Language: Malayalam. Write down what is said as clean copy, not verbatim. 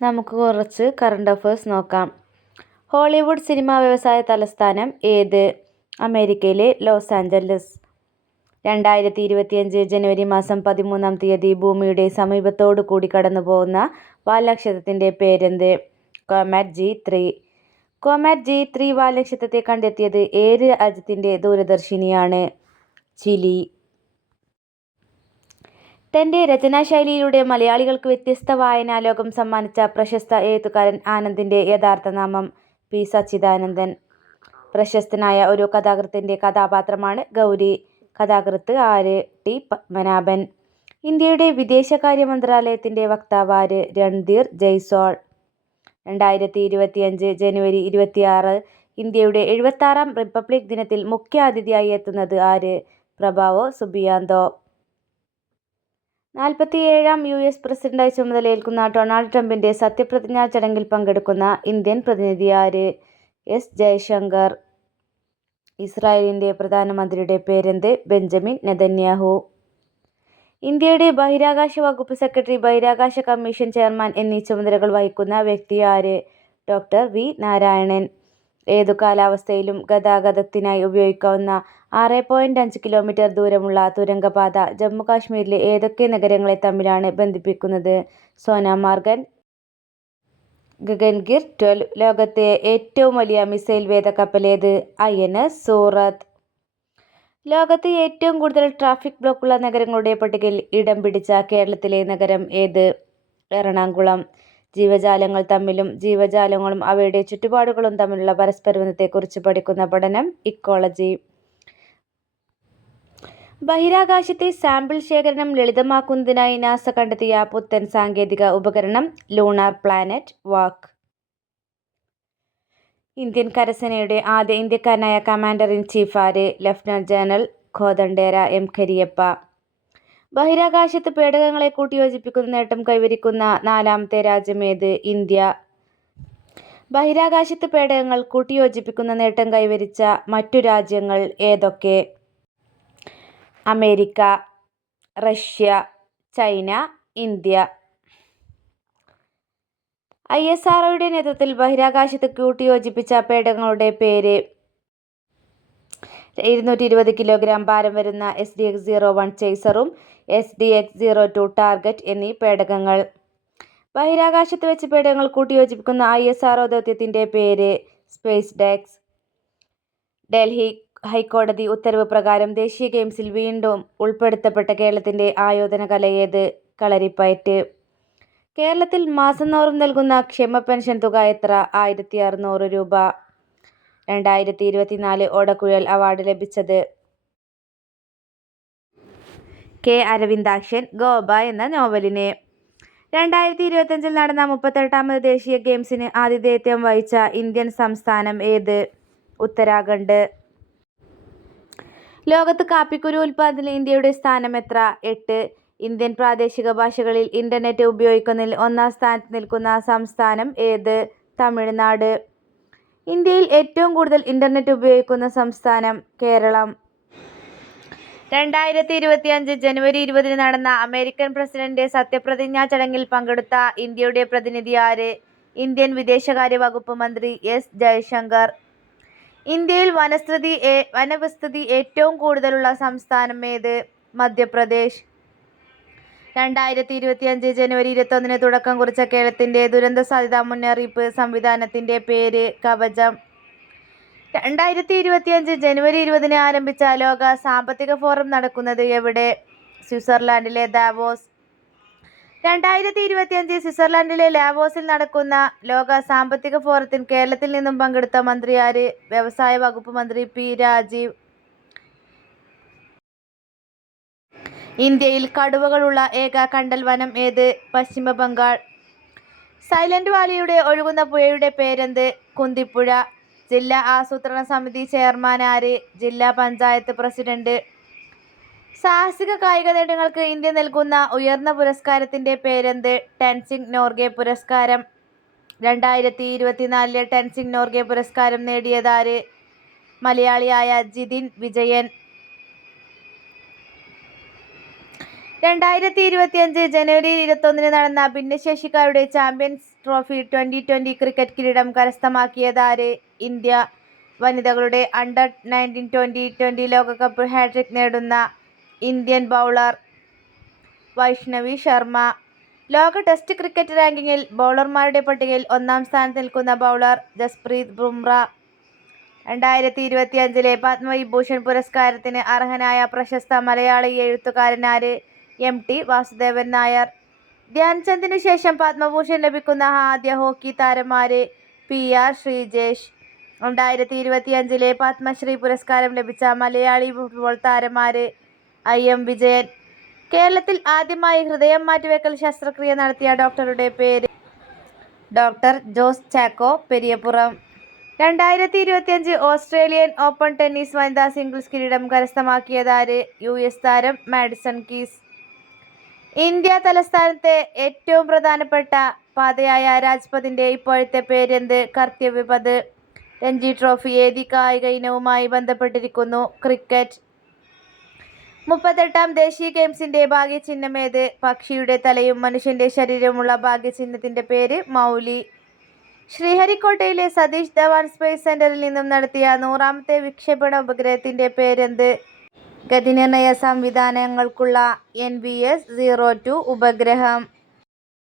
നമുക്ക് കുറച്ച് കറണ്ട് അഫയേഴ്സ് നോക്കാം. ഹോളിവുഡ് സിനിമാ വ്യവസായ തലസ്ഥാനം ഏത്? അമേരിക്കയിലെ ലോസ് ആഞ്ചലസ്. 2025 ജനുവരി മാസം 13 ഭൂമിയുടെ സമീപത്തോടു കൂടി കടന്നുപോകുന്ന വാൽനക്ഷത്രത്തിന്റെ പേരെന്ത്? Comet G3. കോമറ്റ് G3 വാൽനക്ഷത്രത്തെ കണ്ടെത്തിയത് ഏത് രാജ്യത്തിന്റെ ദൂരദർശിനിയാണ്? ചിലി. തന്റെ രചനാശൈലിയിലൂടെ മലയാളികൾക്ക് വ്യത്യസ്ത വായനാലോകം സമ്മാനിച്ച പ്രശസ്ത എഴുത്തുകാരൻ ആനന്ദിന്റെ യഥാർത്ഥ നാമം? പി. സച്ചിദാനന്ദൻ. പ്രശസ്തനായ ഒരു കഥാകൃത്തിന്റെ കഥാപാത്രമാണ് ഗൗരി. കഥാകൃത്ത് ആര്? ടി. പത്മനാഭൻ. ഇന്ത്യയുടെ വിദേശകാര്യ മന്ത്രാലയത്തിന്റെ വക്താവ് ആര്? രൺധീർ ജയ്സ്വാൾ. 2025 ജനുവരി 26 ഇന്ത്യയുടെ 76ാം റിപ്പബ്ലിക് ദിനത്തിൽ മുഖ്യ അതിഥിയായി എത്തുന്നത് ആര്? പ്രഭാവോ സുബിയാന്തോ. 47ാം US പ്രസിഡന്റായി ചുമതലയേൽക്കുന്ന ഡൊണാൾഡ് ട്രംപിന്റെ സത്യപ്രതിജ്ഞാ ചടങ്ങിൽ പങ്കെടുക്കുന്ന ഇന്ത്യൻ പ്രതിനിധി ആര്? എസ്. ജയശങ്കർ. ഇസ്രായേലിന്റെ പ്രധാനമന്ത്രിയുടെ പേരെന്ത്? Benjamin Netanyahu. ഇന്ത്യയുടെ ബഹിരാകാശ വകുപ്പ് സെക്രട്ടറി, ബഹിരാകാശ കമ്മീഷൻ ചെയർമാൻ എന്നീ ചുമതലകൾ വഹിക്കുന്ന വ്യക്തി ആര്? Doctor V. നാരായണൻ. ഏതു കാലാവസ്ഥയിലും ഗതാഗതത്തിനായി ഉപയോഗിക്കാവുന്ന 6.5 കിലോമീറ്റർ ദൂരമുള്ള തുരങ്കപാത ജമ്മു-കാശ്മീരിലെ ഏതൊക്കെ നഗരങ്ങളെ തമ്മിലാണ് ബന്ധിപ്പിക്കുന്നത്? സോനാമാർഗ്, ഗഗൻഗിർ 12. ലോകത്തെ ഏറ്റവും വലിയ മിസൈൽ വേധ കപ്പലേത്? INS സൂറത്ത്. ലോകത്ത് ഏറ്റവും കൂടുതൽ ട്രാഫിക് ബ്ലോക്കുള്ള നഗരങ്ങളുടെ പട്ടികയിൽ ഇടം പിടിച്ച കേരളത്തിലെ നഗരം ഏത്? എറണാകുളം. ജീവജാലങ്ങൾ തമ്മിലും ജീവജാലങ്ങളും അവയുടെ ചുറ്റുപാടുകളും തമ്മിലുള്ള പരസ്പരബന്ധത്തെക്കുറിച്ച് പഠിക്കുന്ന പഠനം ഇക്കോളജി. ബഹിരാകാശത്തെ സാമ്പിൾ ശേഖരണം ലളിതമാക്കുന്നതിനായി നാസ കണ്ടെത്തിയ പുത്തൻ സാങ്കേതിക ഉപകരണം ലൂണാർ പ്ലാനറ്റ് വാക്ക്. ഇന്ത്യൻ കരസേനയുടെ ആദ്യ ഇന്ത്യക്കാരനായ കമാൻഡർ ഇൻ ചീഫ് ആര്? Lieutenant general Kodandera M Cariappa. ബഹിരാകാശത്ത് പേടകങ്ങളെ കൂട്ടിയോജിപ്പിക്കുന്ന നേട്ടം കൈവരിക്കുന്ന 4ാമത്തെ രാജ്യം ഏത്? ഇന്ത്യ. ബഹിരാകാശത്ത് പേടകങ്ങൾ കൂട്ടിയോജിപ്പിക്കുന്ന നേട്ടം കൈവരിച്ച മറ്റു രാജ്യങ്ങൾ ഏതൊക്കെ? America, Russia, China, India. ISROയുടെ നേതൃത്വത്തിൽ ബഹിരാകാശത്ത് കൂട്ടിയോജിപ്പിച്ച പേടകങ്ങളുടെ പേര്? 220 കിലോഗ്രാം ഭാരം വരുന്ന SDX-01 ചേസറും SDX-02 ടാർഗറ്റ് എന്നീ പേടകങ്ങൾ. ബഹിരാകാശത്ത് വെച്ച് പേടകങ്ങൾ കൂട്ടിയോജിപ്പിക്കുന്ന ISRO ദൗത്യത്തിന്റെ പേര്? Space dex. ഡൽഹി ഹൈക്കോടതി ഉത്തരവ് പ്രകാരം ദേശീയ ഗെയിംസിൽ വീണ്ടും ഉൾപ്പെടുത്തപ്പെട്ട കേരളത്തിന്റെ ആയോധന കല ഏത്? കളരിപ്പയറ്റ്. കേരളത്തിൽ മാസം തോറും നൽകുന്ന ക്ഷേമ പെൻഷൻ തുക എത്ര? 1600 രൂപ. 2024 ഓടക്കുഴൽ അവാർഡ് ലഭിച്ചത്? കെ. അരവിന്ദാക്ഷൻ. ഗോബ എന്ന നോവലിന്. 2025 നടന്ന 38ാമത് ദേശീയ ഗെയിംസിന് ആതിഥേയത്വം വഹിച്ച ഇന്ത്യൻ സംസ്ഥാനം ഏത്? ഉത്തരാഖണ്ഡ്. ലോകത്ത് കാപ്പിക്കുരു ഉൽപാദനത്തിൽ ഇന്ത്യയുടെ സ്ഥാനം എത്ര? 8. ഇന്ത്യൻ പ്രാദേശിക ഭാഷകളിൽ ഇന്റർനെറ്റ് ഉപയോഗിക്കുന്നതിൽ 1ാം സ്ഥാനത്ത് നിൽക്കുന്ന സംസ്ഥാനം ഏത്? തമിഴ്നാട്. ഇന്ത്യയിൽ ഏറ്റവും കൂടുതൽ ഇന്റർനെറ്റ് ഉപയോഗിക്കുന്ന സംസ്ഥാനം? കേരളം. 2025 ജനുവരി 20 നടന്ന അമേരിക്കൻ പ്രസിഡന്റിന്റെ സത്യപ്രതിജ്ഞാ ചടങ്ങിൽ പങ്കെടുത്ത ഇന്ത്യയുടെ പ്രതിനിധി ആര്? ഇന്ത്യൻ വിദേശകാര്യ വകുപ്പ് മന്ത്രി എസ്. ജയശങ്കർ. ഇന്ത്യയിൽ വനവിസ്തൃതി ഏറ്റവും കൂടുതലുള്ള സംസ്ഥാനം ഏത്? മധ്യപ്രദേശ്. 2025 ജനുവരി 21 തുടക്കം കുറിച്ച കേരളത്തിന്റെ ദുരന്ത സാധ്യതാ മുന്നറിയിപ്പ് സംവിധാനത്തിന്റെ പേര്? കവചം. 2025 ജനുവരി 20 ആരംഭിച്ച ലോക സാമ്പത്തിക ഫോറം നടക്കുന്നത് എവിടെ? സ്വിറ്റ്സർലൻഡിലെ ദാവോസ്. 2025 സ്വിറ്റ്സർലൻഡിലെ ലാവോസിൽ നടക്കുന്ന ലോക സാമ്പത്തിക ഫോറത്തിൽ കേരളത്തിൽ നിന്നും പങ്കെടുത്ത മന്ത്രി ആര്? വ്യവസായ വകുപ്പ് മന്ത്രി പി. രാജീവ്. ഇന്ത്യയിൽ കടുവകളുള്ള ഏക കണ്ടൽ വനം ഏത്? പശ്ചിമ ബംഗാൾ. സൈലന്റ് വാലിയിലൂടെ ഒഴുകുന്ന പുഴയുടെ പേരെന്ത്? കുന്തിപ്പുഴ. ജില്ലാ ആസൂത്രണ സമിതി ചെയർമാൻ ആര്? ജില്ലാ പഞ്ചായത്ത് പ്രസിഡന്റ്. സാഹസിക കായിക നേട്ടങ്ങൾക്ക് ഇന്ത്യ നൽകുന്ന ഉയർന്ന പുരസ്കാരത്തിന്റെ പേരെന്ത്? ടെൻസിംഗ് നോർഗെ പുരസ്കാരം. 2024 ടെൻസിംഗ് നോർഗെ പുരസ്കാരം നേടിയതാര്? മലയാളിയായ ജിതിൻ വിജയൻ. 2025 ജനുവരി 21 നടന്ന ഭിന്നശേഷിക്കാരുടെ ചാമ്പ്യൻസ് ട്രോഫി ട്വന്റി ക്രിക്കറ്റ് കിരീടം കരസ്ഥമാക്കിയതാര്? ഇന്ത്യ. വനിതകളുടെ അണ്ടർ 19 ട്വന്റി ലോകകപ്പ് ഹാട്രിക് നേടുന്ന ഇന്ത്യൻ ബൗളർ വൈഷ്ണവി ശർമ്മ. ലോക ടെസ്റ്റ് ക്രിക്കറ്റ് റാങ്കിങ്ങിൽ ബൗളർമാരുടെ പട്ടികയിൽ ഒന്നാം സ്ഥാനത്ത് നിൽക്കുന്ന ബൗളർ ജസ്പ്രീത് ബുംറ. 2025 പത്മവിഭൂഷൺ പുരസ്കാരത്തിന് അർഹനായ പ്രശസ്ത മലയാളി എഴുത്തുകാരനാര്? എം.ടി. വാസുദേവൻ നായർ. ധ്യാൻചന്ദിനു ശേഷം പത്മഭൂഷൺ ലഭിക്കുന്ന ആദ്യ ഹോക്കി താരമാര്? പി.ആർ. ശ്രീജേഷ്. 2025 പത്മശ്രീ പുരസ്കാരം ലഭിച്ച മലയാളി ഫുട്ബോൾ താരമാര്? ഐ.എം. വിജയൻ. കേരളത്തിൽ ആദ്യമായി ഹൃദയം മാറ്റിവെക്കൽ ശസ്ത്രക്രിയ നടത്തിയ ഡോക്ടറുടെ പേര്? Doctor Jose Chacko Periyapuram. 2025 Australian open tennis വനിതാ സിംഗിൾസ് കിരീടം കരസ്ഥമാക്കിയതാര്? യു.എസ്. താരം മാഡിസൺ കീസ്. ഇന്ത്യ തലസ്ഥാനത്തെ ഏറ്റവും പ്രധാനപ്പെട്ട പാതയായ രാജ്പഥിന്റെ ഇപ്പോഴത്തെ പേരെന്ത്? കർത്തവ്യപഥ്. രഞ്ജി ട്രോഫി ഏത് കായിക ഇനവുമായി ബന്ധപ്പെട്ടിരിക്കുന്നു? ക്രിക്കറ്റ്. 38ാം ദേശീയ ഗെയിംസിന്റെ ഭാഗ്യചിഹ്നമേത്? പക്ഷിയുടെ തലയും മനുഷ്യന്റെ ശരീരവുമുള്ള ഭാഗ്യചിഹ്നത്തിന്റെ പേര്? മൗലി. ശ്രീഹരിക്കോട്ടയിലെ സതീഷ് ധവാൻ സ്പേസ് സെന്ററിൽ നിന്നും നടത്തിയ 100ാമത്തെ വിക്ഷേപണ ഉപഗ്രഹത്തിന്റെ പേരെന്ത്? ഗതിനിർണയ സംവിധാനങ്ങൾക്കുള്ള NVS-02 ഉപഗ്രഹം.